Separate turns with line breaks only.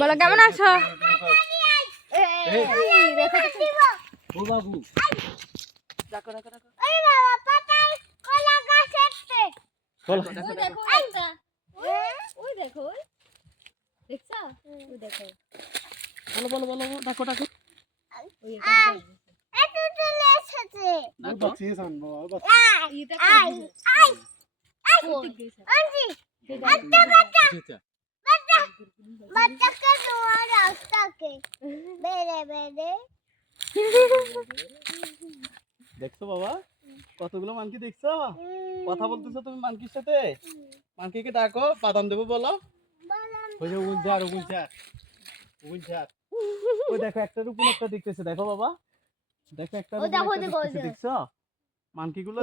বলো কেমন আছো?
ও
দেখো দেখো।
বলো বলো বলো ডাকো ডাকো। দেখছ বাবা? কতগুলো মানকি দেখছ? কথা বলতেছো তুমি মানকির সাথে? মানকি মানকিকে ডাকো বাদাম দেবো বলো। ওই যে উলঝার উলঝার উলঝার ওই দেখো একটার উপর একটা দেখতেছে। দেখো বাবা। দেখো একটা
দেখো।
দেখছ? মানকি গুলো